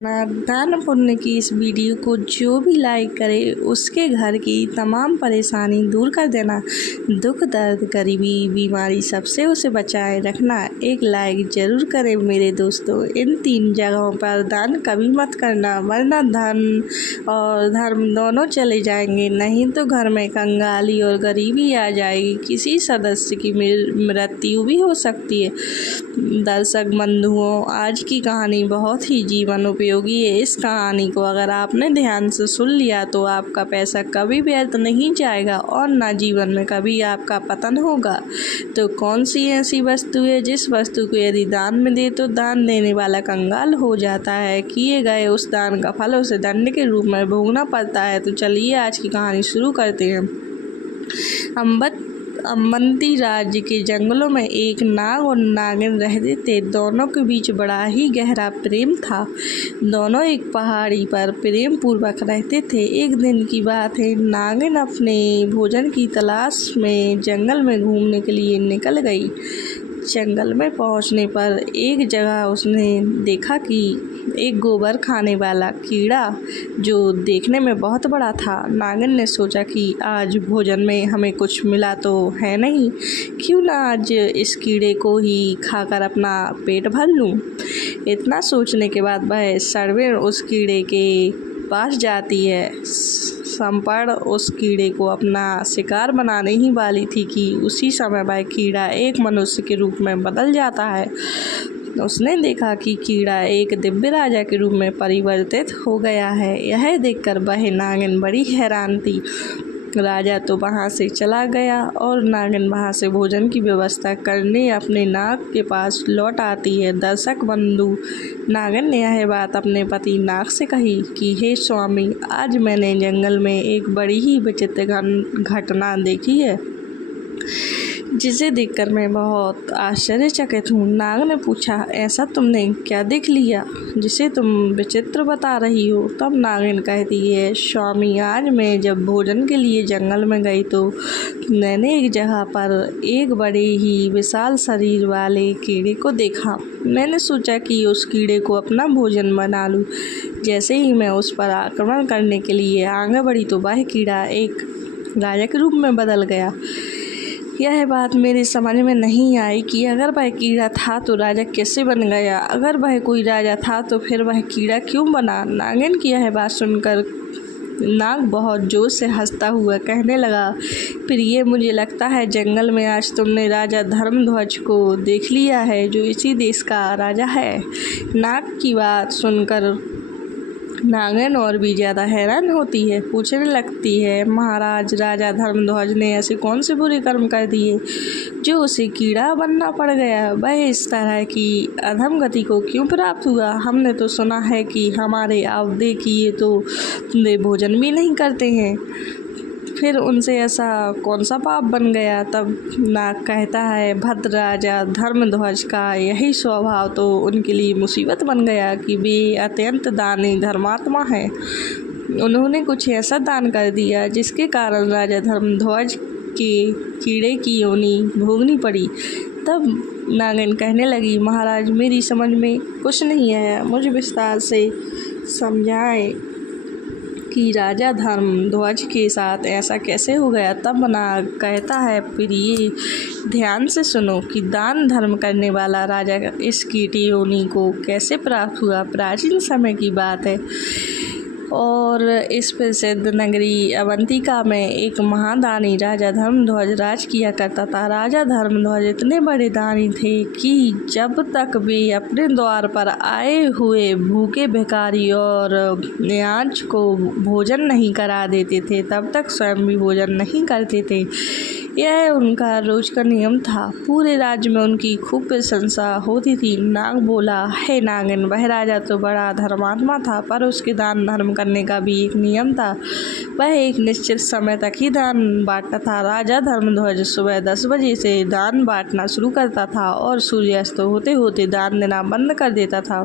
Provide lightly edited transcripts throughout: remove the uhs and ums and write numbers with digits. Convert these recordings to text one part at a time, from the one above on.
दान पुण्य की इस वीडियो को जो भी लाइक करे उसके घर की तमाम परेशानी दूर कर देना। दुख दर्द गरीबी बीमारी सबसे उसे बचाए रखना। एक लाइक ज़रूर करें मेरे दोस्तों। इन 3 जगहों पर दान कभी मत करना, वरना धन और धर्म दोनों चले जाएंगे। नहीं तो घर में कंगाली और गरीबी आ जाएगी। किसी सदस्य की मृत्यु भी हो सकती है। दर्शक बंधुओं, आज की कहानी बहुत ही जीवन उपयोगी है। इस कहानी को अगर आपने ध्यान से सुन लिया तो आपका पैसा कभी व्यर्थ नहीं जाएगा और ना जीवन में कभी आपका पतन होगा। तो कौन सी ऐसी वस्तु है जिस वस्तु को यदि दान में दे तो दान देने वाला कंगाल हो जाता है? किए गए उस दान का फल उसे दंड के रूप में भोगना पड़ता है। तो चलिए आज की कहानी शुरू करते हैं। अवंती राज्य के जंगलों में एक नाग और नागिन रहते थे। दोनों के बीच बड़ा ही गहरा प्रेम था। दोनों एक पहाड़ी पर प्रेम पूर्वक रहते थे। एक दिन की बात है, नागिन अपने भोजन की तलाश में जंगल में घूमने के लिए निकल गई। जंगल में पहुंचने पर एक जगह उसने देखा कि एक गोबर खाने वाला कीड़ा जो देखने में बहुत बड़ा था। नागिन ने सोचा कि आज भोजन में हमें कुछ मिला तो है नहीं, क्यों ना आज इस कीड़े को ही खाकर अपना पेट भर लूं। इतना सोचने के बाद वह सरवेण उस कीड़े के पास जाती है। संपड़ उस कीड़े को अपना शिकार बनाने ही वाली थी कि उसी समय वह कीड़ा एक मनुष्य के रूप में बदल जाता है। उसने देखा कि कीड़ा एक दिव्य राजा के रूप में परिवर्तित हो गया है। यह देखकर वह नागिन बड़ी हैरान थी। राजा तो वहाँ से चला गया और नागिन वहाँ से भोजन की व्यवस्था करने अपने नाग के पास लौट आती है। दर्शक बंधु, नागिन ने यह बात अपने पति नाग से कही कि हे स्वामी, आज मैंने जंगल में एक बड़ी ही विचित्र घटना देखी है, जिसे देखकर मैं बहुत आश्चर्यचकित हूँ। नाग ने पूछा, ऐसा तुमने क्या देख लिया जिसे तुम विचित्र बता रही हो? तब नागिन कहती है, स्वामी, आज मैं जब भोजन के लिए जंगल में गई तो मैंने एक जगह पर एक बड़े ही विशाल शरीर वाले कीड़े को देखा। मैंने सोचा कि उस कीड़े को अपना भोजन बना लूँ। जैसे ही मैं उस पर आक्रमण करने के लिए आगे बढ़ी तो वह कीड़ा एक राजा के रूप में बदल गया। यह बात मेरी समझ में नहीं आई कि अगर वह कीड़ा था तो राजा कैसे बन गया? अगर वह कोई राजा था तो फिर वह कीड़ा क्यों बना? नागिन की यह बात सुनकर नाग बहुत जोर से हंसता हुआ कहने लगा, प्रिय, मुझे लगता है जंगल में आज तुमने राजा धर्मध्वज को देख लिया है, जो इसी देश का राजा है। नाग की बात सुनकर नागिन और भी ज़्यादा हैरान होती है। पूछने लगती है, महाराज, राजा धर्मध्वज ने ऐसे कौन से बुरे कर्म कर दिए जो उसे कीड़ा बनना पड़ गया? वह इस तरह की अधम गति को क्यों प्राप्त हुआ? हमने तो सुना है कि हमारे आवदे किए तो वे भोजन भी नहीं करते हैं, फिर उनसे ऐसा कौन सा पाप बन गया? तब नाग कहता है, भद्र राजा धर्मध्वज का यही स्वभाव तो उनके लिए मुसीबत बन गया कि वे अत्यंत दानी धर्मात्मा हैं। उन्होंने कुछ ऐसा दान कर दिया जिसके कारण राजा धर्मध्वज के कीड़े की योनि भोगनी पड़ी। तब नागिन कहने लगी, महाराज, मेरी समझ में कुछ नहीं आया, मुझे विस्तार से समझाएं कि राजा धर्मध्वज के साथ ऐसा कैसे हो गया। तब नाग कहता है, प्रिय, ध्यान से सुनो कि दान धर्म करने वाला राजा इस कीटी योनि को कैसे प्राप्त हुआ। प्राचीन समय की बात है और इस प्रसिद्ध नगरी अवंतिका में एक महादानी राजा धर्मध्वज राज किया करता था। राजा धर्मध्वज इतने बड़े दानी थे कि जब तक वे अपने द्वार पर आए हुए भूखे भिखारी और न्याज को भोजन नहीं करा देते थे, तब तक स्वयं भी भोजन नहीं करते थे। यह उनका रोज का नियम था। पूरे राज्य में उनकी खूब प्रशंसा होती थी। नाग बोला, हे नागिन, वह राजा तो बड़ा धर्मात्मा था, पर उसके दान धर्म करने का भी एक नियम था। वह एक निश्चित समय तक ही दान बांटता था। राजा धर्मध्वज सुबह 10 बजे से दान बांटना शुरू करता था और सूर्यास्त होते होते दान देना बंद कर देता था।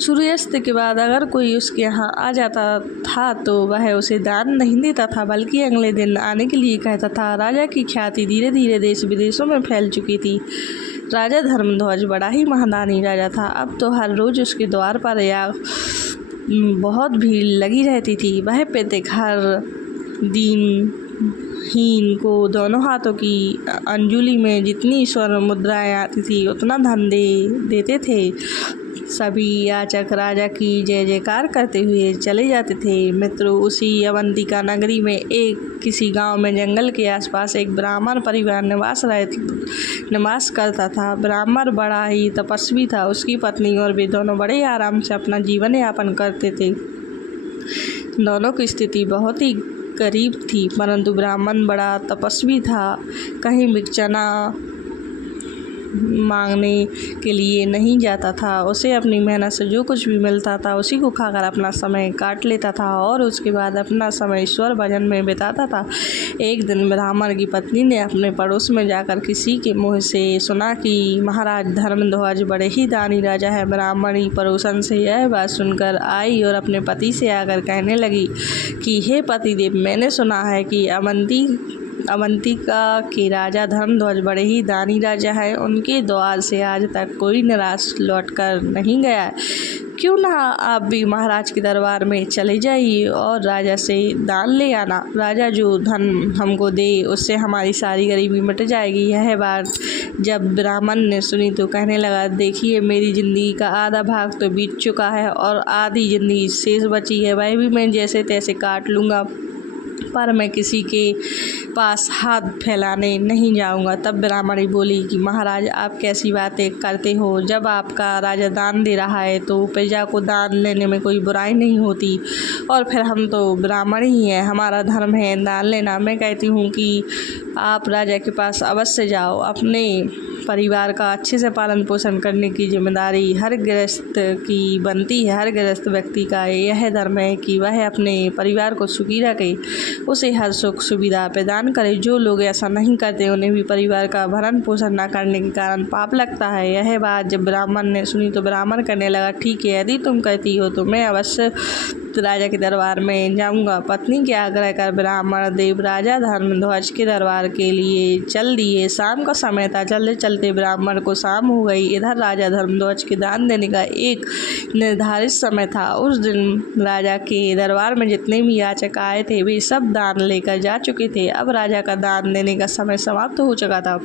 सूर्यास्त के बाद अगर कोई उसके यहाँ आ जाता था तो वह उसे दान नहीं देता था, बल्कि अगले दिन आने के लिए कहता था। राजा की ख्याति धीरे धीरे देश विदेशों में फैल चुकी थी। राजा धर्मध्वज बड़ा ही महादानी राजा था। अब तो हर रोज़ उसके द्वार पर या बहुत भीड़ लगी रहती थी। वह प्रत्येक हर दीनहीन को दोनों हाथों की अंजुली में जितनी स्वर्ण मुद्राएं आती थी उतना धन देते थे। सभी याचक राजा की जय जयकार करते हुए चले जाते थे। मित्रों, उसी अवंतिका नगरी में किसी गांव में जंगल के आसपास एक ब्राह्मण परिवार निवास करता था। ब्राह्मण बड़ा ही तपस्वी था। उसकी पत्नी और वे दोनों बड़े आराम से अपना जीवन यापन करते थे। दोनों की स्थिति बहुत ही गरीब थी, परंतु ब्राह्मण बड़ा तपस्वी था। कहीं भिक्षाना मांगने के लिए नहीं जाता था। उसे अपनी मेहनत से जो कुछ भी मिलता था उसी को खाकर अपना समय काट लेता था और उसके बाद अपना समय ईश्वर भजन में बिताता था। एक दिन ब्राह्मण की पत्नी ने अपने पड़ोस में जाकर किसी के मुँह से सुना कि महाराज धर्मध्वज बड़े ही दानी राजा है। ब्राह्मणी पड़ोसन से यह बात सुनकर आई और अपने पति से आकर कहने लगी कि हे पतिदेव, मैंने सुना है कि अवंतिका के राजा धर्मध्वज बड़े ही दानी राजा है। उनके द्वार से आज तक कोई निराश लौटकर नहीं गया है। क्यों ना आप भी महाराज के दरबार में चले जाइए और राजा से दान ले आना। राजा जो धन हमको दे उससे हमारी सारी गरीबी मिट जाएगी। यह बात जब ब्राह्मण ने सुनी तो कहने लगा, देखिए, मेरी ज़िंदगी का आधा भाग तो बीत चुका है और आधी ज़िंदगी शेष बची है। वह भी मैं जैसे तैसे काट लूँगा, पर मैं किसी के पास हाथ फैलाने नहीं जाऊंगा। तब ब्राह्मणी बोली कि महाराज, आप कैसी बातें करते हो। जब आपका राजा दान दे रहा है तो प्रजा को दान लेने में कोई बुराई नहीं होती। और फिर हम तो ब्राह्मण ही हैं, हमारा धर्म है दान लेना। मैं कहती हूँ कि आप राजा के पास अवश्य जाओ। अपने परिवार का अच्छे से पालन पोषण करने की जिम्मेदारी हर गृहस्थ की बनती है। हर गृहस्थ व्यक्ति का यह धर्म है कि वह अपने परिवार को सुखी रखे, उसे हर सुख सुविधा प्रदान करे। जो लोग ऐसा नहीं करते उन्हें भी परिवार का भरण पोषण न करने के कारण पाप लगता है। यह बात जब ब्राह्मण ने सुनी तो ब्राह्मण कहने लगा, ठीक है, यदि तुम कहती हो तो मैं अवश्य राजा के दरबार में जाऊंगा। पत्नी के आग्रह कर ब्राह्मण देव राजा धर्मध्वज के दरबार के लिए चल दिए। शाम का समय था। चलते चलते ब्राह्मण को शाम हो गई। इधर राजा धर्मध्वज के दान देने का एक निर्धारित समय था। उस दिन राजा के दरबार में जितने भी याचक आए थे वे सब दान लेकर जा चुके थे। अब राजा का दान देने का समय समाप्त हो चुका था।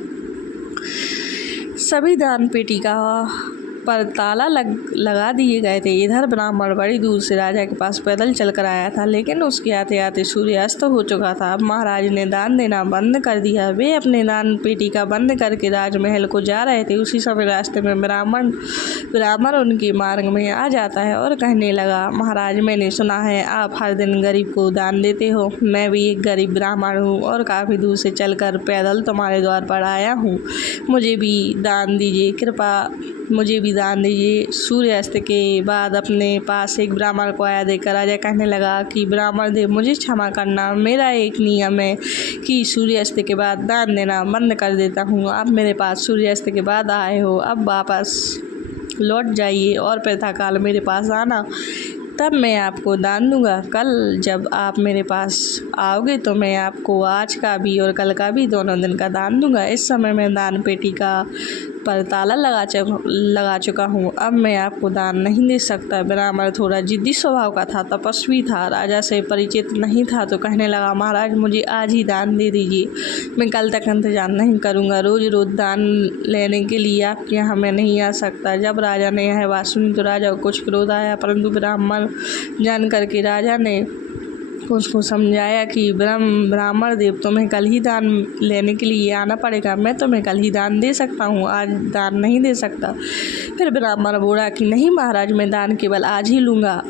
सभी दान पेटी का पर ताला लगा दिए गए थे। इधर ब्राह्मण बड़ी दूर से राजा के पास पैदल चलकर आया था, लेकिन उसके आते आते सूर्यास्त हो चुका था। अब महाराज ने दान देना बंद कर दिया। वे अपने दान पेटी का बंद करके राजमहल को जा रहे थे। उसी समय रास्ते में ब्राह्मण उनके मार्ग में आ जाता है और कहने लगा, महाराज, मैंने सुना है आप हर दिन गरीब को दान देते हो। मैं भी एक गरीब ब्राह्मण हूँ और काफ़ी दूर से चलकर पैदल तुम्हारे द्वार पर आया हूँ। मुझे भी दान दीजिए, कृपा मुझे भी दान दीजिए। सूर्यास्त के बाद अपने पास एक ब्राह्मण को आया देखकर राजा कहने लगा कि ब्राह्मण देव, मुझे क्षमा करना, मेरा एक नियम है कि सूर्यास्त के बाद दान देना बंद कर देता हूँ। आप मेरे पास सूर्यास्त के बाद आए हो, अब वापस लौट जाइए और प्रातःकाल मेरे पास आना, तब मैं आपको दान दूंगा। कल जब आप मेरे पास आओगे तो मैं आपको आज का भी और कल का भी दोनों दिन का दान दूंगा। इस समय मैं दान पेटी का पर ताला लगा चुका हूँ। अब मैं आपको दान नहीं दे सकता। ब्राह्मण थोड़ा जिद्दी स्वभाव का था, तपस्वी था, राजा से परिचित नहीं था, तो कहने लगा, महाराज, मुझे आज ही दान दे दीजिए। मैं कल तक इंतजार नहीं करूँगा। रोज़ रोज़ दान लेने के लिए आपके यहाँ मैं नहीं आ सकता। जब राजा ने यह बात सुनी तो राजा को कुछ क्रोध आया, परंतु ब्राह्मण जान करके राजा ने उसको समझाया कि ब्राह्मण देव, तुम्हें कल ही दान लेने के लिए आना पड़ेगा। मैं तुम्हें कल ही दान दे सकता हूँ, आज दान नहीं दे सकता। फिर ब्राह्मण बोला कि नहीं महाराज, मैं दान केवल आज ही लूँगा,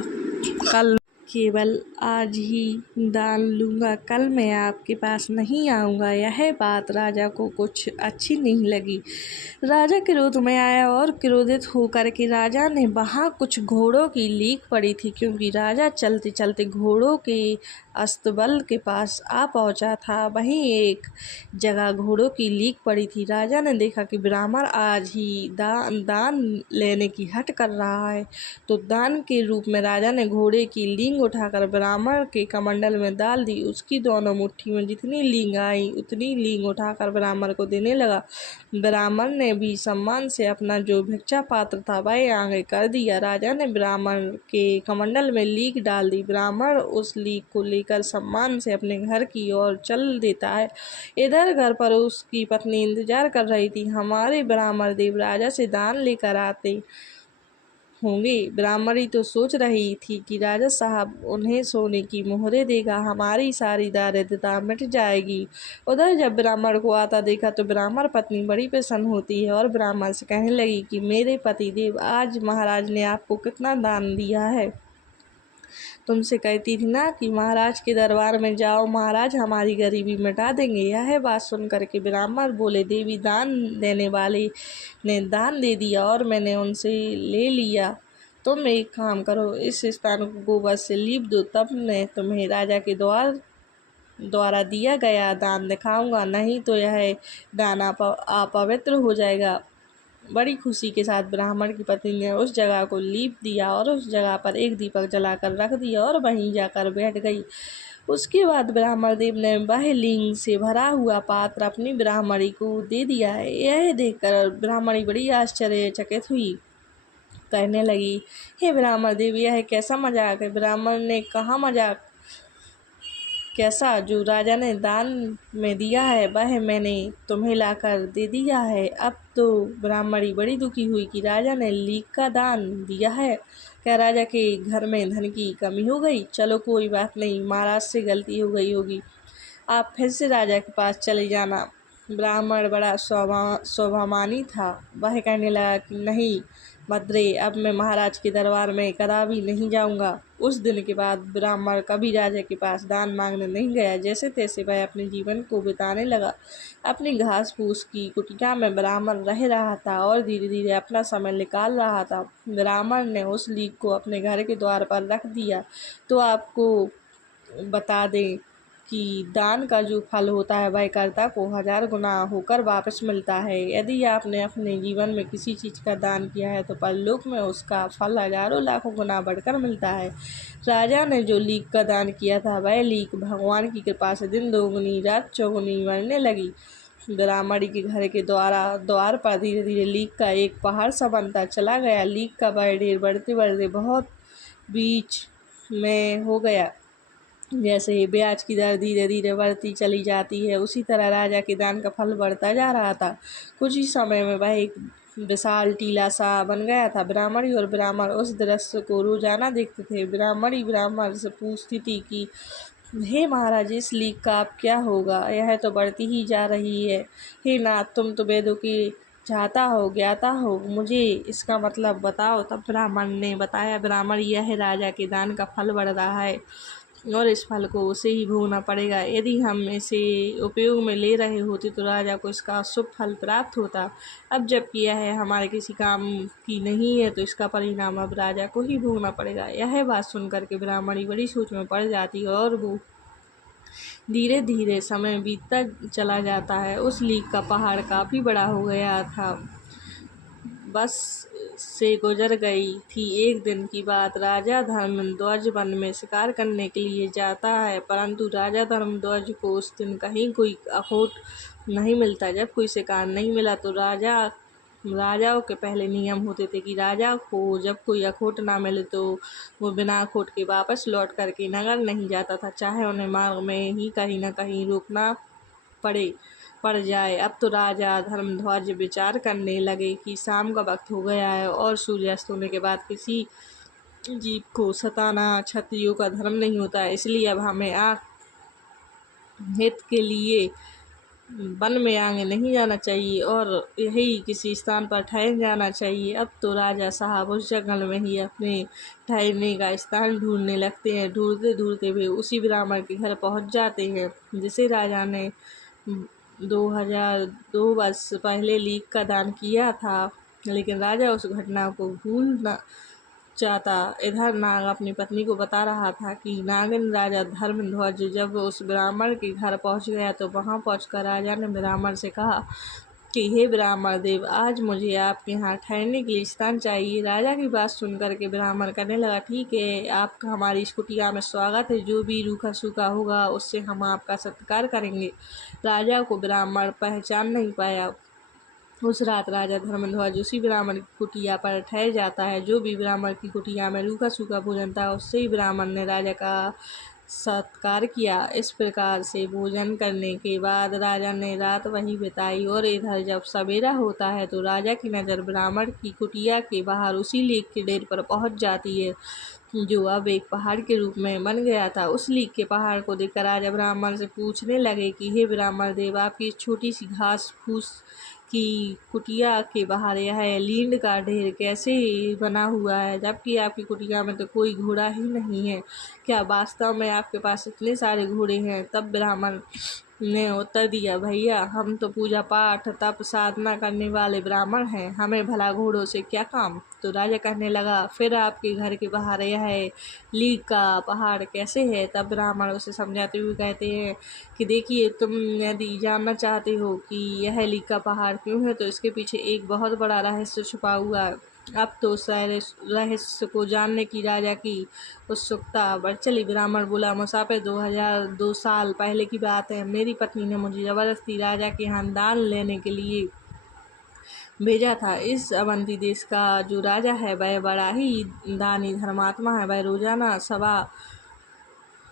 केवल आज ही दान लूँगा, कल मैं आपके पास नहीं आऊँगा। यह बात राजा को कुछ अच्छी नहीं लगी। राजा क्रोध में आया और क्रोधित होकर के राजा ने वहाँ कुछ घोड़ों की लीक पड़ी थी, क्योंकि राजा चलते चलते घोड़ों के अस्तबल के पास आ पहुँचा था। वहीं एक जगह घोड़ों की लीक पड़ी थी। राजा ने देखा कि ब्राह्मण आज ही दान लेने की हट कर रहा है, तो दान के रूप में राजा ने घोड़े की लीक लींग उठाकर ब्राह्मण के कमंडल में डाल दी। उसकी दोनों मुट्ठी में जितनी लींग आई उतनी लींग उठाकर ब्राह्मण को देने लगा। ब्राह्मण ने भी सम्मान से अपना जो भिक्षा पात्र था वह आगे कर दिया। राजा ने ब्राह्मण के कमंडल में लीक डाल दी। ब्राह्मण उस लीक को लेकर सम्मान से अपने घर की ओर चल देता है। इधर घर पर उसकी पत्नी इंतजार कर रही थी। हमारे ब्राह्मण देव राजा से दान लेकर आते होंगे। ब्राह्मणी तो सोच रही थी कि राजा साहब उन्हें सोने की मोहरें देगा, हमारी सारी दारिद्रता मिट जाएगी। उधर जब ब्राह्मण को आता देखा तो ब्राह्मण पत्नी बड़ी प्रसन्न होती है और ब्राह्मण से कहने लगी कि मेरे पति देव, आज महाराज ने आपको कितना दान दिया है। तुमसे कहती थी ना कि महाराज के दरबार में जाओ, महाराज हमारी गरीबी मिटा देंगे। यह बात सुनकर के ब्राह्मण बोले, देवी, दान देने वाले ने दान दे दिया और मैंने उनसे ले लिया। तुम एक काम करो, इस स्थान को गोबर से लीप दो, तब मैं तुम्हें राजा के द्वारा दिया गया दान दिखाऊंगा, नहीं तो यह दान अपवित्र हो जाएगा। बड़ी खुशी के साथ ब्राह्मण की पत्नी ने उस जगह को लीप दिया और उस जगह पर एक दीपक जलाकर रख दिया और वहीं जाकर बैठ गई। उसके बाद ब्राह्मण देव ने वह लींग से भरा हुआ पात्र अपनी ब्राह्मणी को दे दिया है। यह देखकर ब्राह्मणी बड़ी आश्चर्यचकित हुई, कहने लगी, हे ब्राह्मण देव, यह कैसा मजाक है। ब्राह्मण ने कहा, मजाक कैसा? जो राजा ने दान में दिया है वह मैंने तुम्हें लाकर दे दिया है। अब तो ब्राह्मणी बड़ी दुखी हुई कि राजा ने लीक का दान दिया है। क्या राजा के घर में धन की कमी हो गई? चलो कोई बात नहीं, महाराज से गलती हो गई होगी, आप फिर से राजा के पास चले जाना। ब्राह्मण बड़ा स्वाभिमानी था। वह कहने लगा कि नहीं भद्रे, अब मैं महाराज के दरबार में कदापि नहीं जाऊंगा। उस दिन के बाद ब्राह्मण कभी राजा के पास दान मांगने नहीं गया। जैसे तैसे वह अपने जीवन को बिताने लगा। अपनी घास फूस की कुटिया में ब्राह्मण रह रहा था और धीरे धीरे अपना समय निकाल रहा था। ब्राह्मण ने उस लीक को अपने घर के द्वार पर रख दिया। तो आपको बता दें कि दान का जो फल होता है वह कर्ता को 1000 गुना होकर वापस मिलता है। यदि आपने अपने जीवन में किसी चीज़ का दान किया है तो परलोक में उसका फल हजारों लाखों गुना बढ़कर मिलता है। राजा ने जो लीक का दान किया था वह लीक भगवान की कृपा से दिन दोगुनी रात चौगुनी बढ़ने लगी। ब्राह्मणी के घर के द्वार पर धीरे धीरे लीक का एक पहाड़ सा बनता चला गया। लीक का बड़ा ढेर बढ़ते बढ़ते बहुत बीच में हो गया। जैसे ही ब्याज की दर धीरे धीरे बढ़ती चली जाती है, उसी तरह राजा के दान का फल बढ़ता जा रहा था। कुछ ही समय में वह एक विशाल टीला सा बन गया था। ब्राह्मणी और ब्राह्मण उस दृश्य को रोजाना देखते थे। ब्राह्मणी ब्राह्मण से पूछती थी कि हे महाराज, इस लीक का अब क्या होगा? यह तो बढ़ती ही जा रही है। हे नाथ, तुम तो वेदों की चाहता हो, ज्ञाता हो, मुझे इसका मतलब बताओ। तब ब्राह्मण ने बताया, ब्राह्मण, यह राजा के दान का फल बढ़ रहा है और इस फल को उसे ही भोगना पड़ेगा। यदि हम इसे उपयोग में ले रहे होते तो राजा को इसका शुभ फल प्राप्त होता। अब जबकि यह हमारे किसी काम की नहीं है तो इसका परिणाम अब राजा को ही भोगना पड़ेगा। यह बात सुनकर के ब्राह्मणी बड़ी सोच में पड़ जाती है और वो धीरे धीरे समय बीतता चला जाता है। उस लीक का पहाड़ काफ़ी बड़ा हो गया था। बस से गुजर गई थी। एक दिन की बात। राजा धर्मध्वज वन में शिकार करने के लिए जाता है, परंतु राजा धर्मध्वज को उस दिन कहीं कोई अखोट नहीं मिलता। जब कोई शिकार नहीं मिला तो राजाओं के पहले नियम होते थे कि राजा को जब कोई अखोट ना मिले तो वो बिना अखोट के वापस लौट करके नगर नहीं जाता था, चाहे उन्हें मार्ग में ही कहीं ना कहीं रुकना पड़ जाए। अब तो राजा धर्मध्वज विचार करने लगे कि शाम का वक्त हो गया है और सूर्यास्त होने के बाद किसी जीव को सताना क्षत्रियों का धर्म नहीं होता है, इसलिए अब हमें हित के लिए वन में आगे नहीं जाना चाहिए और यही किसी स्थान पर ठहर जाना चाहिए। अब तो राजा साहब उस जंगल में ही अपने ठहरने का स्थान ढूंढने लगते हैं। ढूंढते ढूंढते वे उसी ब्राह्मण के घर पहुंच जाते हैं जिसे राजा ने 2002 वर्ष पहले लीक का दान किया था, लेकिन राजा उस घटना को भूल न चाहता। इधर नाग अपनी पत्नी को बता रहा था कि नागिन राजा धर्मध्वज जब उस ब्राह्मण के घर पहुंच गया तो वहां पहुंचकर राजा ने ब्राह्मण से कहा कि हे ब्राह्मण देव, आज मुझे आपके यहाँ ठहरने के लिए स्थान चाहिए। राजा की बात सुनकर के ब्राह्मण कहने लगा, ठीक है, आपका हमारी इस कुटिया में स्वागत है। जो भी रूखा सूखा होगा उससे हम आपका सत्कार करेंगे। राजा को ब्राह्मण पहचान नहीं पाया। उस रात राजा धर्मध्वज उसी ब्राह्मण की कुटिया पर ठहर जाता है। जो भी ब्राह्मण की कुटिया में रूखा सूखा भोजन था, उससे ही ब्राह्मण ने राजा का सत्कार किया। इस प्रकार से भोजन करने के बाद राजा ने रात वहीं बिताई और इधर जब सवेरा होता है तो राजा की नज़र ब्राह्मण की कुटिया के बाहर उसी लीक के ढेर पर पहुंच जाती है, जो अब एक पहाड़ के रूप में बन गया था। उस लीक के पहाड़ को देखकर राजा ब्राह्मण से पूछने लगे कि हे ब्राह्मण देव, आपकी छोटी सी घास फूस की कुटिया के बाहर यह लींड का ढेर कैसे बना हुआ है, जबकि आपकी कुटिया में तो कोई घोड़ा ही नहीं है। क्या वास्तव में आपके पास इतने सारे घोड़े हैं? तब ब्राह्मण ने उत्तर दिया, भैया, हम तो पूजा पाठ तप साधना करने वाले ब्राह्मण हैं, हमें भला घोड़ों से क्या काम। तो राजा कहने लगा, फिर आपके घर के बाहर यह लीक का पहाड़ कैसे है? तब ब्राह्मण उसे समझाते हुए कहते हैं कि देखिए, तुम यदि जानना चाहते हो कि यह लीक का पहाड़ क्यों है, तो इसके पीछे एक बहुत बड़ा रहस्य छुपा हुआ है। अब तो रहस्य को जानने की राजा की उत्सुकता बढ़ चली। ब्राह्मण बोला, मुसाफिर 2002 साल पहले की बात है। मेरी पत्नी ने मुझे जबरदस्ती राजा के यहाँ दान लेने के लिए भेजा था। इस अवंती देश का जो राजा है वह बड़ा ही दानी धर्मात्मा है। वह रोजाना 1.25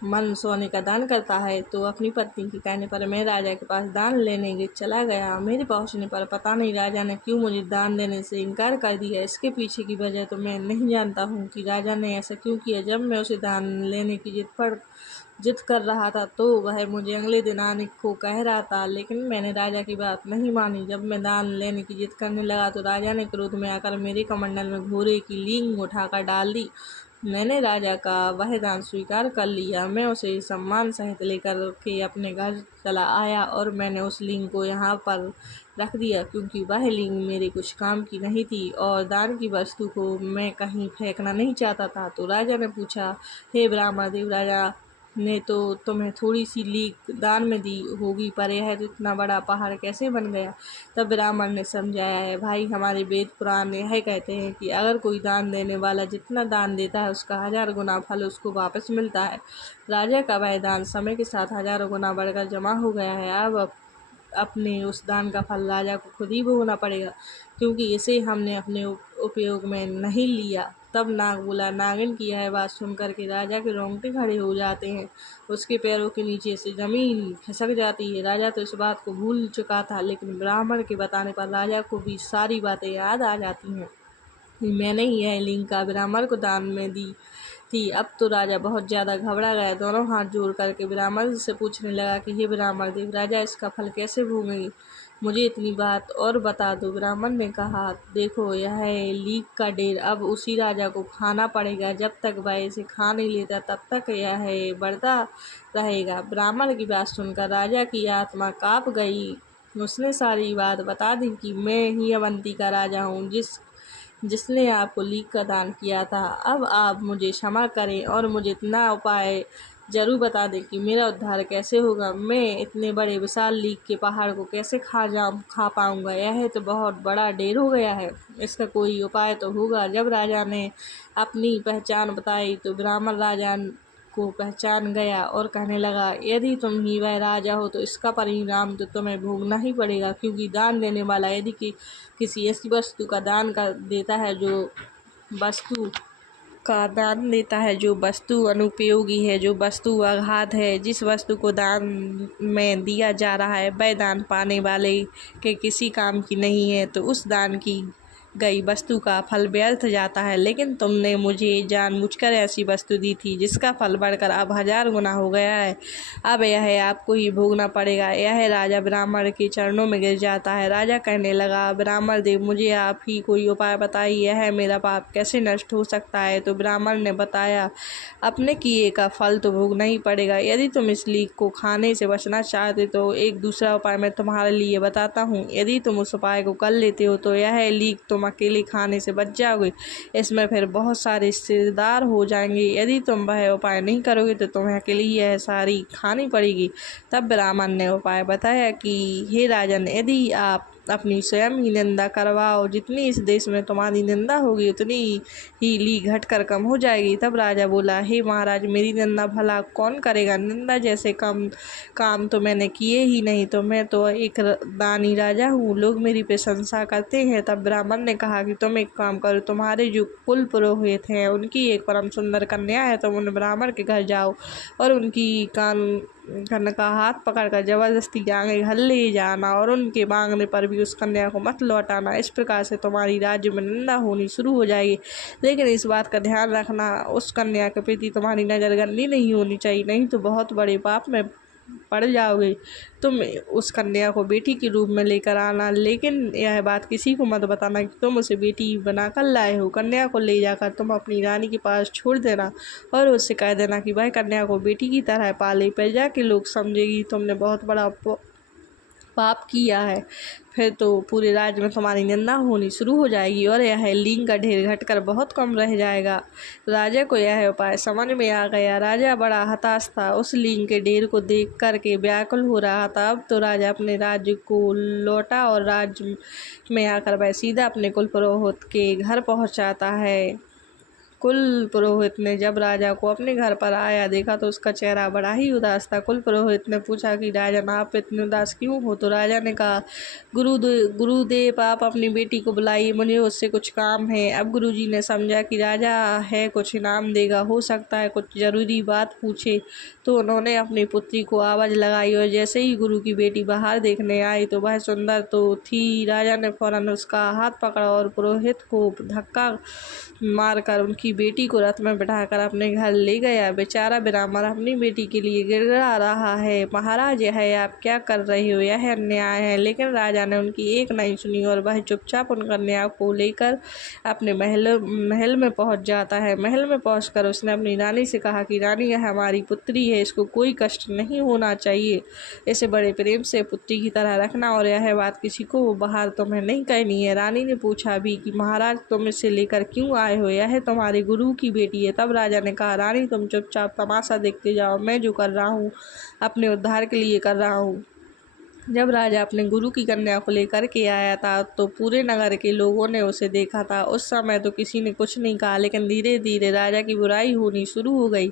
मन सोने का दान करता है। तो अपनी पत्नी के कहने पर मैं राजा के पास दान लेने चला गया। मेरे पहुंचने पर पता नहीं राजा ने क्यों मुझे दान देने से इनकार कर दिया। इसके पीछे की वजह तो मैं नहीं जानता हूँ कि राजा ने ऐसा क्यों किया। जब मैं उसे दान लेने की जिद कर रहा था तो वह मुझे अगले दिन आने को कह रहा था, लेकिन मैंने राजा की बात नहीं मानी। जब मैं दान लेने की जिद करने लगा तो राजा ने क्रोध में आकर मेरे कमंडल में घोड़े की लींग उठाकर डाल दी। मैंने राजा का वह दान स्वीकार कर लिया। मैं उसे सम्मान सहित लेकर के अपने घर चला आया और मैंने उस लिंग को यहाँ पर रख दिया, क्योंकि वह लिंग मेरे कुछ काम की नहीं थी और दान की वस्तु को मैं कहीं फेंकना नहीं चाहता था। तो राजा ने पूछा, हे ब्राह्मण देव, राजा ने तो तुम्हें थोड़ी सी लीक दान में दी होगी, पर यह इतना बड़ा पहाड़ कैसे बन गया? तब ब्राह्मण ने समझाया है, भाई, हमारे वेद पुराण यह कहते हैं कि अगर कोई दान देने वाला जितना दान देता है उसका 1000 गुना फल उसको वापस मिलता है। राजा का वह दान समय के साथ हजारों गुना बढ़कर जमा हो गया है। अब अपने उस दान का फल राजा को खुद ही भोगना पड़ेगा, क्योंकि इसे हमने अपने उपयोग में नहीं लिया। तब नाग बोला, नागिन की यह बात सुनकर के राजा के रोंगटे खड़े हो जाते हैं। उसके पैरों के नीचे से जमीन खिसक जाती है। राजा तो इस बात को भूल चुका था, लेकिन ब्राह्मण के बताने पर राजा को भी सारी बातें याद आ जाती हैं। मैंने ही यह लिंग का ब्राह्मण को दान में दी थी। अब तो राजा बहुत ज़्यादा घबरा गया। दोनों हाथ जोड़ करके ब्राह्मण से पूछने लगा कि हे ब्राह्मण देव, राजा इसका फल कैसे भोगेंगे? मुझे इतनी बात और बता दो। ब्राह्मण ने कहा, देखो, यह लीक का ढेर अब उसी राजा को खाना पड़ेगा। जब तक वह इसे खा नहीं लेता तब तक यह बढ़ता रहेगा। ब्राह्मण की बात सुनकर राजा की आत्मा काँप गई। उसने सारी बात बता दी कि मैं ही अवंती का राजा हूँ, जिसने आपको लीक का दान किया था। अब आप मुझे क्षमा करें और मुझे इतना उपाय जरूर बता दें कि मेरा उद्धार कैसे होगा। मैं इतने बड़े विशाल लीक के पहाड़ को कैसे खा पाऊंगा? यह तो बहुत बड़ा ढेर हो गया है, इसका कोई उपाय तो होगा। जब राजा ने अपनी पहचान बताई तो ब्राह्मण राजा को पहचान गया और कहने लगा, यदि तुम ही वह राजा हो तो इसका परिणाम तो तुम्हें भोगना ही पड़ेगा, क्योंकि दान देने वाला यदि किसी ऐसी वस्तु का दान देता है जो वस्तु अनुपयोगी है, जो वस्तु अगाध है, जिस वस्तु को दान में दिया जा रहा है वह दान पाने वाले के किसी काम की नहीं है, तो उस दान की गई वस्तु का फल व्यर्थ जाता है। लेकिन तुमने मुझे जानबूझकर ऐसी वस्तु दी थी जिसका फल बढ़कर अब 1000 गुना हो गया है। अब यह आपको ही भोगना पड़ेगा। यह राजा ब्राह्मण के चरणों में गिर जाता है। राजा कहने लगा, ब्राह्मण देव, मुझे आप ही कोई उपाय बताइए, यह मेरा पाप कैसे नष्ट हो सकता है? तो ब्राह्मण ने बताया, अपने किए का फल तो भोगना ही पड़ेगा। यदि तुम इस लीक को खाने से बचना चाहते तो एक दूसरा उपाय मैं तुम्हारे लिए बताता हूँ। यदि तुम उस उपाय को कर लेते हो तो यह लीक तुम अकेले खाने से बच जाओगे। इसमें फिर बहुत सारे रिश्तेदार हो जाएंगे। यदि तुम वह उपाय नहीं करोगे तो तुम्हें अकेले ही यह सारी खानी पड़ेगी। तब ब्राह्मण ने उपाय बताया कि हे राजन, यदि आप अपनी स्वयं ही निंदा करवाओ। जितनी इस देश में तुम्हारी निंदा होगी उतनी ही ली घट कर कम हो जाएगी। तब राजा बोला, हे महाराज, मेरी निंदा भला कौन करेगा? निंदा जैसे काम तो मैंने किए ही नहीं, तो मैं तो एक दानी राजा हूँ, लोग मेरी प्रशंसा करते हैं। तब ब्राह्मण ने कहा कि तुम एक काम करो, तुम्हारे जो कुल पुरोहित हैं उनकी एक परम सुंदर कन्या है, तुम उन ब्राह्मण के घर जाओ और उनकी कन्न का हाथ पकड़कर जबरदस्ती आगे घर ले जाना और उनके मांगने पर भी उस कन्या को मत लौटाना। इस प्रकार से तुम्हारी राज्य में निंदा होनी शुरू हो जाएगी। लेकिन इस बात का ध्यान रखना, उस कन्या के प्रति तुम्हारी नज़र गंदी नहीं होनी चाहिए, नहीं तो बहुत बड़े पाप में पड़ जाओगे। तुम उस कन्या को बेटी के रूप में लेकर आना, लेकिन यह बात किसी को मत बताना कि तुम उसे बेटी बनाकर लाए हो। कन्या को ले जाकर तुम अपनी रानी के पास छोड़ देना और उससे कह देना कि वह कन्या को बेटी की तरह पाले। प्रजा के लोग समझेगी तुमने बहुत बड़ा पाप किया है, फिर तो पूरे राज्य में तुम्हारी निंदा होनी शुरू हो जाएगी और यह लींग का ढेर घटकर बहुत कम रह जाएगा। राजा को यह उपाय समझ में आ गया। राजा बड़ा हताश था, उस लींग के ढेर को देख करके व्याकुल हो रहा था। अब तो राजा अपने राज्य को लौटा और राज्य में आकर वह सीधा अपने कुल पुरोहित के घर पहुंचाता है। कुल पुरोहित ने जब राजा को अपने घर पर आया देखा तो उसका चेहरा बड़ा ही उदास था। कुल पुरोहित ने पूछा कि राजन, आप इतने उदास क्यों हो? तो राजा ने कहा, गुरुदेव, आप अपनी बेटी को बुलाइए, मुझे उससे कुछ काम है। अब गुरुजी ने समझा कि राजा है, कुछ इनाम देगा, हो सकता है कुछ जरूरी बात पूछे, तो उन्होंने अपनी पुत्री को आवाज़ लगाई और जैसे ही गुरु की बेटी बाहर देखने आई तो वह सुंदर तो थी। राजा ने फौरन उसका हाथ पकड़ा और पुरोहित को धक्का मारकर उनकी बेटी को रथ में बिठाकर अपने घर ले गया। बेचारा ब्राह्मण अपनी बेटी के लिए गिड़गिड़ा रहा है, महाराज, यह आप क्या कर रहे हो? यह अन्याय है। लेकिन राजा ने उनकी एक नहीं सुनी और वह चुपचाप उन कन्या को लेकर अपने महल में पहुंच जाता है। महल में पहुंचकर उसने अपनी रानी से कहा कि रानी, यह हमारी पुत्री है, इसको कोई कष्ट नहीं होना चाहिए, इसे बड़े प्रेम से पुत्री की तरह रखना और यह बात किसी को बाहर तुम्हें नहीं कहनी है। रानी ने पूछा भी कि महाराज, तुम इसे लेकर क्यों आए हो? यह तुम्हारे गुरु की बेटी है। तब राजा ने कहा, रानी, तुम चुपचाप तमाशा देखते जाओ, मैं जो कर रहा हूँ अपने उद्धार के लिए कर रहा हूँ। जब राजा अपने गुरु की कन्या को लेकर के आया था तो पूरे नगर के लोगों ने उसे देखा था। उस समय तो किसी ने कुछ नहीं कहा, लेकिन धीरे धीरे राजा की बुराई होनी शुरू हो गई।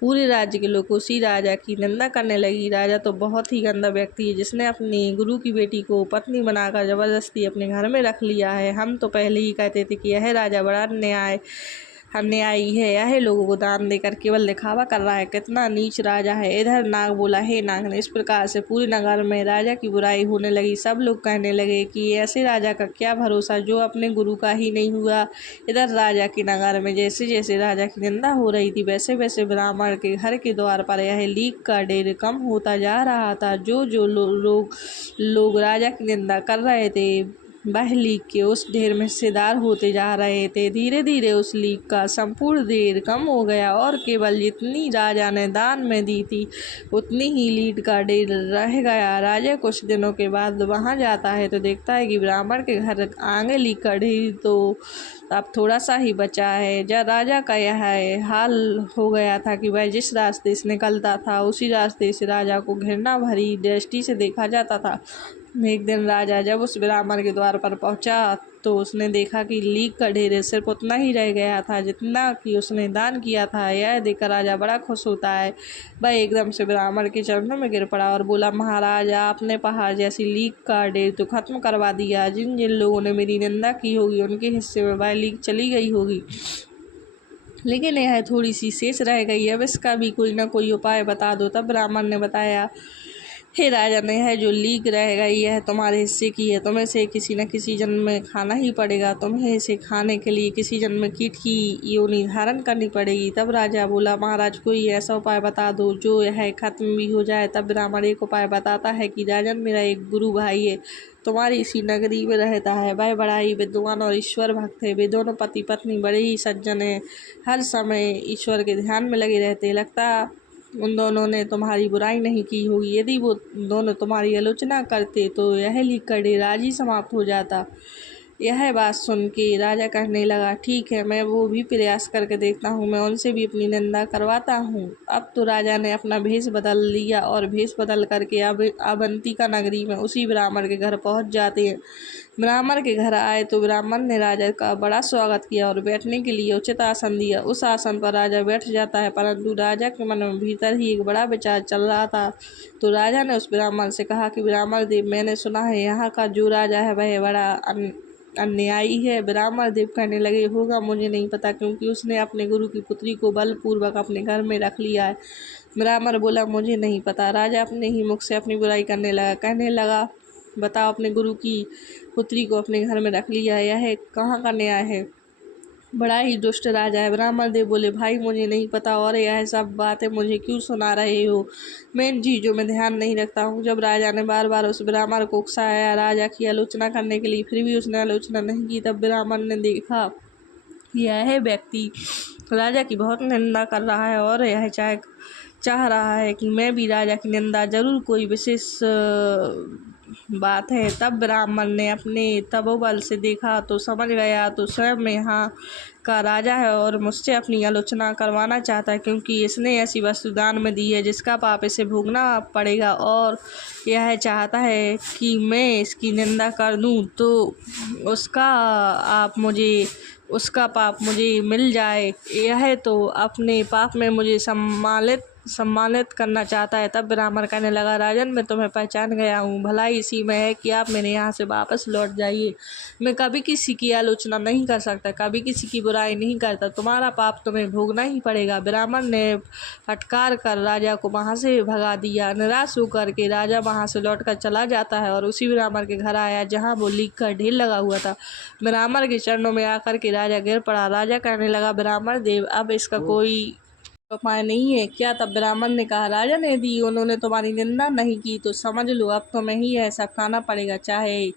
पूरे राज्य के लोग उसी राजा की निंदा करने लगी। राजा तो बहुत ही गंदा व्यक्ति है, जिसने अपनी गुरु की बेटी को पत्नी बनाकर जबरदस्ती अपने घर में रख लिया है। हम तो पहले ही कहते थे कि यह राजा बड़ा अन्यायी है, यह लोगों को दान देकर केवल दिखावा कर रहा है, कितना नीच राजा है। इधर नाग बोला, हे नाग, इस प्रकार से पूरे नगर में राजा की बुराई होने लगी। सब लोग कहने लगे कि ऐसे राजा का क्या भरोसा जो अपने गुरु का ही नहीं हुआ। इधर राजा के नगर में जैसे जैसे राजा की निंदा हो रही थी वैसे वैसे ब्राह्मण के घर के द्वार पर यह लीक का ढेर कम होता जा रहा था। जो लोग राजा की निंदा कर रहे थे वह लीक के उस ढेर में हिस्सेदार होते जा रहे थे। धीरे धीरे उस लीक का संपूर्ण ढेर कम हो गया और केवल जितनी राजा ने दान में दी थी उतनी ही लीक का ढेर रह गया। राजा कुछ दिनों के बाद वहां जाता है तो देखता है कि ब्राह्मण के घर आगे लीक का ढेर तो अब थोड़ा सा ही बचा है। जब राजा का यह हाल हो गया था कि वह जिस रास्ते से निकलता था उसी रास्ते से राजा को घृणा भरी दृष्टि से देखा जाता था। एक दिन राजा जब उस ब्राह्मण के द्वार पर पहुंचा तो उसने देखा कि लीक का ढेर सिर्फ उतना ही रह गया था जितना कि उसने दान किया था। यह देखकर राजा बड़ा खुश होता है। वह एकदम से ब्राह्मण के चरणों में गिर पड़ा और बोला, महाराज, आपने पहाड़ जैसी लीक का ढेर तो खत्म करवा दिया। जिन जिन लोगों ने मेरी निंदा की होगी उनके हिस्से में वह लीक चली गई होगी, लेकिन यह थोड़ी सी शेष रह गई। अब इसका भी कोई ना कोई उपाय बता दो। तब ब्राह्मण ने बताया, हे राजा, ने है जो लीक रह गई यह तुम्हारे हिस्से की है, तुम्हें इसे किसी न किसी जन्म में खाना ही पड़ेगा। तुम्हें इसे खाने के लिए किसी जन्म में कीट की योनि धारण करनी पड़ेगी। तब राजा बोला, महाराज, कोई ऐसा उपाय बता दो जो यह खत्म भी हो जाए। तब ब्राह्मण एक उपाय बताता है कि राजन, मेरा एक गुरु भाई है, तुम्हारी इसी नगरी में रहता है। वह बड़ा ही विद्वान और ईश्वर भक्त है। वे दोनों पति पत्नी बड़े ही सज्जन हैं, हर समय ईश्वर के ध्यान में लगे रहते। लगता उन दोनों ने तुम्हारी बुराई नहीं की होगी। यदि वो दोनों तुम्हारी आलोचना करते तो यह लीक का ढेर आज ही समाप्त हो जाता। यह बात सुन के राजा कहने लगा, ठीक है, मैं वो भी प्रयास करके देखता हूँ, मैं उनसे भी अपनी निंदा करवाता हूँ। अब तो राजा ने अपना भेष बदल लिया और भेष बदल करके अब अवंतिका नगरी में उसी ब्राह्मण के घर पहुँच जाते हैं। ब्राह्मण के घर आए तो ब्राह्मण ने राजा का बड़ा स्वागत किया और बैठने के लिए उचित आसन दिया। उस आसन पर राजा बैठ जाता है, परंतु राजा के मन में भीतर ही एक बड़ा विचार चल रहा था। तो राजा ने उस ब्राह्मण से कहा कि ब्राह्मण देव, मैंने सुना है यहाँ का जो राजा है वह बड़ा अन्यायी है। ब्राह्मण देव कहने लगे, होगा, मुझे नहीं पता, क्योंकि उसने अपने गुरु की पुत्री को बलपूर्वक अपने घर में रख लिया है। ब्राह्मण बोला, मुझे नहीं पता। राजा अपने ही मुख से अपनी बुराई करने लगा, कहने लगा, बताओ, अपने गुरु की पुत्री को अपने घर में रख लिया है, यह कहाँ का न्याय है? बड़ा ही दुष्ट राजा है। ब्राह्मण देव बोले, भाई मुझे नहीं पता और यह सब बातें मुझे क्यों सुना रहे हो? मैं इन चीज़ों में ध्यान नहीं रखता हूँ। जब राजा ने बार बार उस ब्राह्मण को उकसाया राजा की आलोचना करने के लिए, फिर भी उसने आलोचना नहीं की, तब ब्राह्मण ने देखा यह व्यक्ति राजा की बहुत निंदा कर रहा है और यह चाह रहा है कि मैं भी राजा की निंदा, जरूर कोई विशेष बात है। तब ब्राह्मण ने अपने तपोबल से देखा तो समझ गया तो स्वयं यहाँ का राजा है और मुझसे अपनी आलोचना करवाना चाहता है, क्योंकि इसने ऐसी वस्तु दान में दी है जिसका पाप इसे भोगना पड़ेगा और यह चाहता है कि मैं इसकी निंदा कर दूं तो उसका पाप मुझे मिल जाए। यह तो अपने पाप में मुझे सम्मानित करना चाहता है। तब ब्राह्मण कहने लगा, राजन, मैं तुम्हें पहचान गया हूँ, भलाई इसी में है कि आप मेरे यहाँ से वापस लौट जाइए। मैं कभी किसी की आलोचना नहीं कर सकता, कभी किसी की बुराई नहीं करता, तुम्हारा पाप तुम्हें भोगना ही पड़ेगा। ब्राह्मण ने फटकार कर राजा को वहाँ से भगा दिया। निराश होकर के राजा वहाँ से लौट कर चला जाता है और उसी ब्राह्मण के घर आया जहाँ वो लीक का ढेर लगा हुआ था। ब्राह्मण के चरणों में आकर के राजा गिर पड़ा। राजा कहने लगा, ब्राह्मण देव, अब इसका कोई उपाय नहीं है क्या? तब ब्राह्मण ने कहा, राजन, यदि उन्होंने तुम्हारी निंदा नहीं की तो समझ लो अब तुम्हें ही ऐसा खाना पड़ेगा, चाहे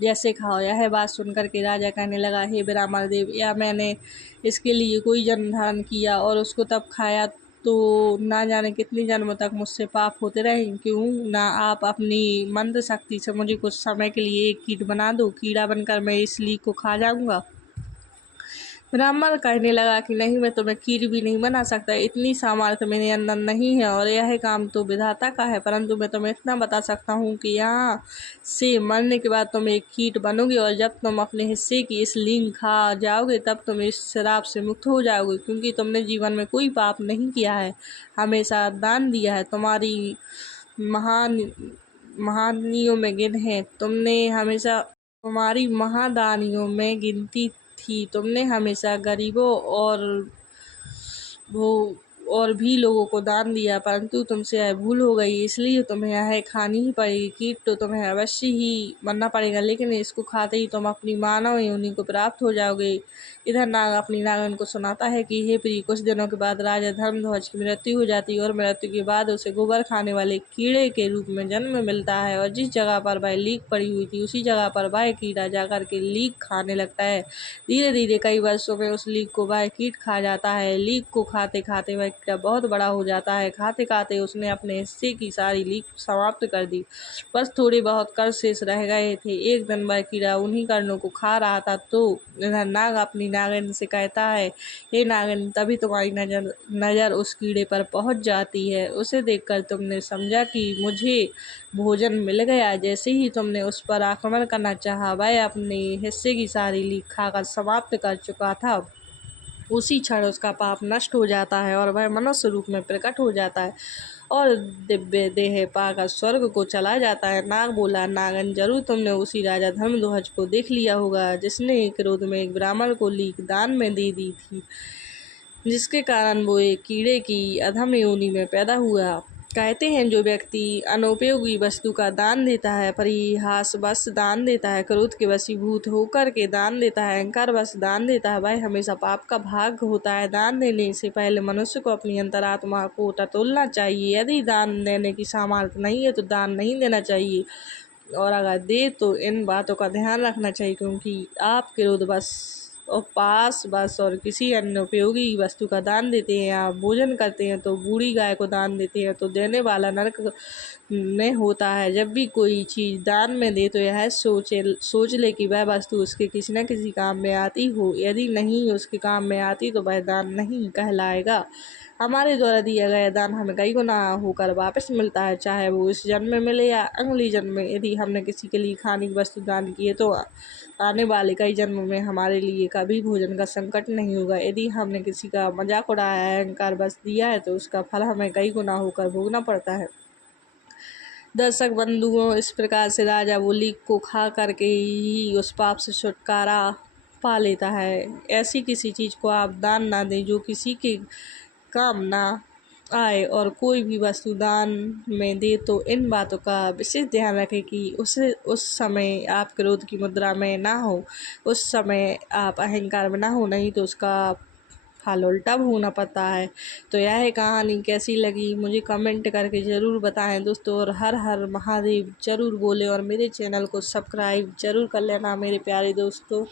जैसे खाओ। यह बात सुनकर के राजा कहने लगा, हे ब्राह्मण देव, या मैंने इसके लिए कोई जन्म धारण किया और उसको तब खाया तो ना जाने कितने जन्मों तक मुझसे पाप होते रहे। क्यों ना आप अपनी मंद शक्ति से मुझे कुछ समय के लिए एक कीट बना दो, कीड़ा बनकर मैं इस लीक को खा जाऊंगा। ब्राह्मण कहने लगा कि नहीं, मैं तुम्हें कीट भी नहीं बना सकता, इतनी सामर्थ्य मेरे अंदर नहीं है और यह काम तो विधाता का है। परंतु मैं तुम्हें इतना बता सकता हूँ कि यहाँ से मरने के बाद तुम एक कीट बनोगे और जब तुम अपने हिस्से की इस लींग खा जाओगे तब तुम इस श्राप से मुक्त हो जाओगे, क्योंकि तुमने जीवन में कोई पाप नहीं किया है, हमेशा दान दिया है, तुम्हारी महादानियों में गिन है, तुम्हारी महादानियों में गिनती थी। तुमने हमेशा गरीबों और भी लोगों को दान दिया, परंतु तुमसे यह भूल हो गई, इसलिए तुम्हें यह खानी ही पड़ेगी। कीट तो तुम्हें अवश्य ही बनना पड़ेगा, लेकिन इसको खाते ही तुम अपनी मानव योनि को प्राप्त हो जाओगे। इधर नाग अपनी नागिन को सुनाता है कि हे प्रिय, कुछ दिनों के बाद राजा धर्मध्वज की मृत्यु हो जाती है और मृत्यु के बाद उसे गोबर खाने वाले कीड़े के रूप में जन्म मिलता है और जिस जगह पर वह लीक पड़ी हुई थी उसी जगह पर वह कीड़ा जाकर के लीक खाने लगता है। धीरे धीरे कई वर्षों में उस लीक को वह कीट खा जाता है। लीक को खाते खाते वह कीड़ा बहुत बड़ा हो जाता है। खाते खाते उसने अपने हिस्से की सारी लीक समाप्त कर दी, बस थोड़े बहुत कर शेष रह गए थे। एक दिन वह कीड़ा उन्हीं कर्णों को खा रहा था तो इधर नाग अपनी नागिन से कहता है, हे नागिन, तभी तुम्हारी नज़र उस कीड़े पर पहुंच जाती है। उसे देखकर तुमने समझा कि मुझे भोजन मिल गया। जैसे ही तुमने उस पर आक्रमण करना चाहा, वह अपने हिस्से की सारी लीक खाकर समाप्त कर चुका था। उसी क्षण उसका पाप नष्ट हो जाता है और वह मनुष्य रूप में प्रकट हो जाता है और दिव्य देह पाकर स्वर्ग को चला जाता है। नाग बोला, नागन, जरूर तुमने उसी राजा धर्मध्वज को देख लिया होगा जिसने क्रोध में एक ब्राह्मण को लीक दान में दे दी थी, जिसके कारण वो एक कीड़े की अधम योनि में पैदा हुआ। कहते हैं, जो व्यक्ति अनुपयोगी वस्तु का दान देता है, परिहासवश दान देता है, क्रोध के वशीभूत होकर के दान देता है, अहंकारवश दान देता है, वह हमेशा पाप का भाग होता है। दान देने से पहले मनुष्य को अपनी अंतरात्मा को टटोलना चाहिए। यदि दान देने की सामर्थ्य नहीं है तो दान नहीं देना चाहिए, और अगर दे तो इन बातों का ध्यान रखना चाहिए, क्योंकि आप क्रोधवश और पास बस और किसी अन्य उपयोगी वस्तु का दान देते हैं या भोजन करते हैं तो बूढ़ी गाय को दान देते हैं तो देने वाला नरक में होता है। जब भी कोई चीज़ दान में दे तो यह सोच ले कि वह वस्तु उसके किसी न किसी काम में आती हो, यदि नहीं उसके काम में आती तो वह दान नहीं कहलाएगा। हमारे द्वारा दिया गया दान हमें कई गुना होकर वापस मिलता है, चाहे वो इस जन्म में मिले या अगले जन्म में। यदि हमने किसी के लिए खाने की वस्तु दान की है तो आने वाले कई जन्म में हमारे लिए कभी भोजन का संकट नहीं होगा। यदि हमने किसी का मजाक उड़ाया है, अहंकार बस दिया है तो उसका फल हमें कई गुना होकर भोगना पड़ता है। दर्शक बंधुओं, इस प्रकार से राजा वो लीक को खा करके ही उस पाप से छुटकारा पा लेता है। ऐसी किसी चीज़ को आप दान ना दें जो किसी के काम ना आए, और कोई भी वस्तु दान में दे तो इन बातों का विशेष ध्यान रखें कि उस समय आप क्रोध की मुद्रा में ना हो, उस समय आप अहंकार में ना हो, नहीं तो उसका फल उल्टा भोगना पड़ता है। तो यह कहानी कैसी लगी मुझे कमेंट करके ज़रूर बताएं दोस्तों, और हर हर महादेव ज़रूर बोले और मेरे चैनल को सब्सक्राइब ज़रूर कर लेना मेरे प्यारे दोस्तों।